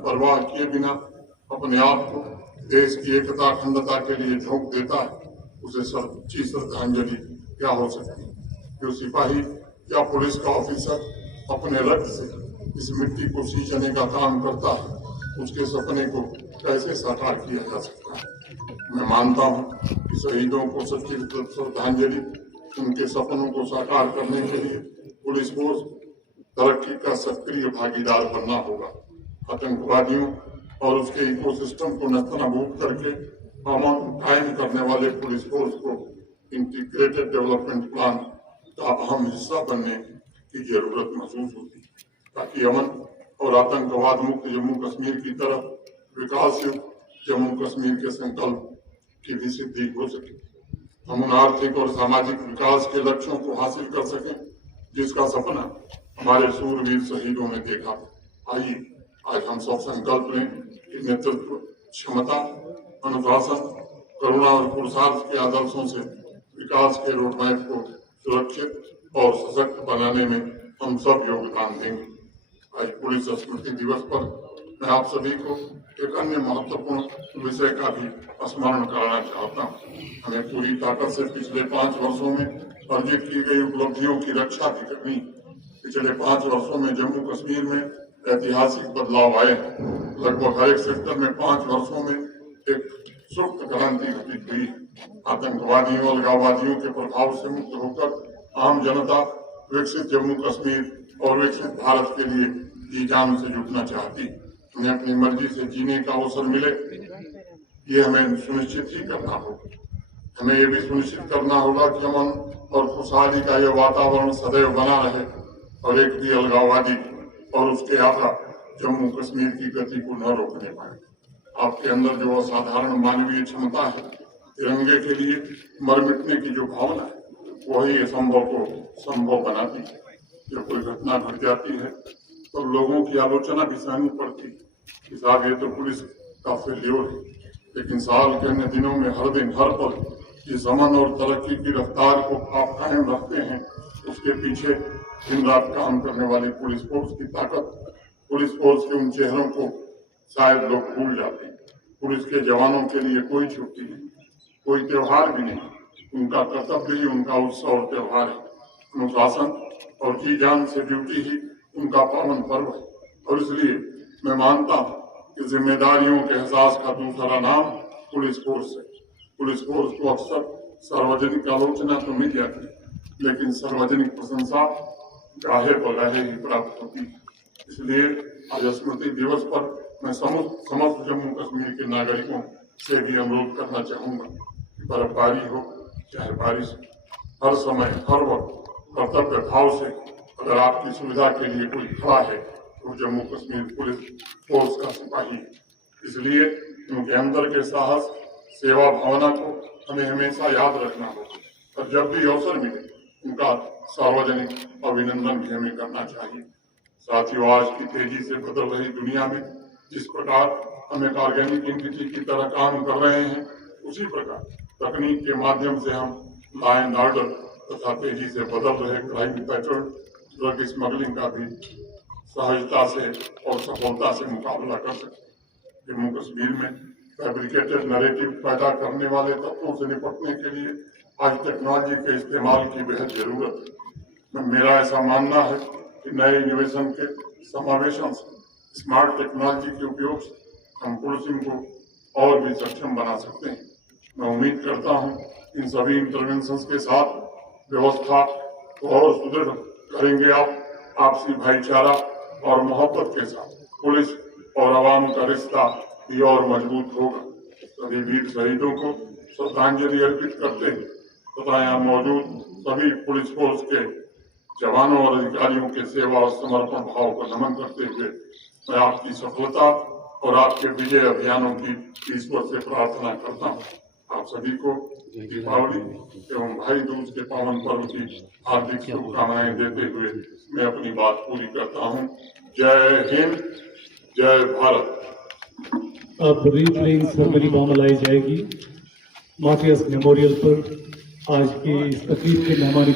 परवाह किए बिना अपने आप को देश की एकता अखंडता के लिए झोंक देता है, उसे सच्ची श्रद्धांजलि क्या हो सकती है। जो सिपाही या पुलिस का ऑफिसर अपने रक्त से इस मिट्टी को सींचने का काम करता है, उसके सपने को कैसे साकार किया जा सकता है। मैं मानता हूँ कि शहीदों को सच्ची श्रद्धांजलि, उनके सपनों को साकार करने के लिए पुलिस फोर्स तरक्की का सक्रिय भागीदार बनना होगा। आतंकवादियों और उसके इकोसिस्टम को नस्तनाबूद करके अमन कायम करने वाले पुलिस फोर्स को इंटीग्रेटेड डेवलपमेंट प्लान का अहम हिस्सा बनने की जरूरत महसूस होती है, ताकि अमन और आतंकवाद मुक्त जम्मू कश्मीर की तरफ विकास युक्त जम्मू कश्मीर के संकल्प की भी सिद्धि हो सके। हम उन आर्थिक और सामाजिक विकास के लक्ष्यों को हासिल कर सकें जिसका सपना हमारे सूरवीर शहीदों ने देखा। आइए आज हम सब संकल्प लें कि नेतृत्व क्षमता, अनुशासन, करुणा और पुरुषार्थ के आदर्शों से विकास के रोडमैप को सुरक्षित और सशक्त बनाने में हम सब योगदान देंगे। आज पुलिस स्मृति दिवस पर मैं आप सभी को एक अन्य महत्वपूर्ण विषय का भी स्मरण कराना चाहता हूँ। हमें पूरी ताकत से पिछले 5 वर्षों में अर्जित की गई उपलब्धियों की रक्षा भी करनी। पिछले 5 वर्षों में जम्मू कश्मीर में ऐतिहासिक बदलाव आए। लगभग हर एक सेक्टर में 5 वर्षों में एक सुप्त क्रांति घटित हुई। आतंकवादियों, अलगाववादियों के प्रभाव से मुक्त होकर आम जनता विकसित जम्मू कश्मीर और विकसित भारत के लिए जी जान से जुटना चाहती। उन्हें अपनी मर्जी से जीने का अवसर मिले, ये हमें सुनिश्चित ही करना होगा। हमें ये भी सुनिश्चित करना होगा कि अमन और खुशहाली का यह वातावरण सदैव बना रहे और एक भी अलगाववादी और उसके आका जम्मू कश्मीर की गति को न रोकने पाए। आपके अंदर जो असाधारण मानवीय क्षमता है, तिरंगे के लिए मर मिटने की जो भावना है, वही असंभव को संभव बनाती है। जब कोई घटना घट जाती है तो लोगों की आलोचना भी सहनी पड़ती है कि साहब ये तो पुलिस का फेल्योर है, लेकिन साल के अन्य दिनों में हर दिन हर पल जिस अमन और तरक्की की रफ्तार को आप कायम रखते हैं, उसके पीछे दिन रात काम करने वाली पुलिस फोर्स की ताकत, पुलिस फोर्स के उन चेहरों को शायद लोग भूल जाते हैं। पुलिस के जवानों के लिए कोई छुट्टी नहीं, कोई त्योहार भी नहीं, उनका कर्तव्य ही उनका उत्सव और त्योहार है। अनुशासन और जी जान से ड्यूटी ही उनका पावन पर्व है। और इसलिए मैं मानता हूँ कि जिम्मेदारियों के एहसास का दूसरा नाम पुलिस फोर्स है। पुलिस फोर्स को अक्सर सार्वजनिक आलोचना तो मिल जाती है, लेकिन सार्वजनिक प्रशंसा गाहे बगाहे ही प्राप्त होती है। इसलिए आज स्मृति दिवस पर मैं समस्त जम्मू कश्मीर के नागरिकों से भी अनुरोध करना चाहूंगा कि बर्फबारी हो चाहे बारिश, हर समय हर वक्त कर्तव्य भाव से अगर आपकी सुविधा के लिए कोई खड़ा है तो जम्मू कश्मीर पुलिस फोर्स का सिपाही है। इसलिए उनके अंदर के साहस, सेवा भावना को हमें हमेशा याद रखना होगा और जब भी अवसर मिले उनका सार्वजनिक अभिनंदन भी हमें करना चाहिए। साथियों, आज की तेजी से बदल रही दुनिया में जिस प्रकार हम एक ऑर्गेनिक एंटिटी की तरह काम कर रहे हैं, उसी प्रकार तकनीक के माध्यम से हम लॉ एंड ऑर्डर तथा तेजी से बदल रहे क्राइम पैटर्न, ड्रग स्मगलिंग का भी सहजता से और सफलता से मुकाबला कर सकते। जम्मू कश्मीर में फैब्रिकेटेड नैरेटिव पैदा करने वाले तत्वों से निपटने के लिए आज टेक्नोलॉजी के इस्तेमाल की बेहद जरूरत है। मेरा ऐसा मानना है कि नए इनोवेशन के समावेशन से, स्मार्ट टेक्नोलॉजी के उपयोग से हम पुलिसिंग को और भी सक्षम बना सकते हैं। मैं उम्मीद करता हूं इन सभी इंटरवेंशंस के साथ व्यवस्था को और सुदृढ़ करेंगे। आप आपसी भाईचारा और मोहब्बत के साथ पुलिस और आवाम का रिश्ता भी और मजबूत होगा। सभी वीर शहीदों को श्रद्धांजलि अर्पित करते हैं तथा यहाँ मौजूद सभी पुलिस फोर्स के जवानों और अधिकारियों के सेवा और समर्पण भाव को नमन करते हुए मैं आपकी सफलता और आपके विजय अभियानों की ईश्वर से प्रार्थना करता हूँ। आप सभी को दीपावली एवं भाई दूज के पावन पर्व की हार्दिक शुभकामनाएं देते हुए मैं अपनी बात पूरी करता हूँ। जय हिंद, जय भारत। अब रीप्लेइंग सेरेमनी मामलाई जाएगी। मार्टियर्स मेमोरियल पर आज की इस तकरीब के मेहमान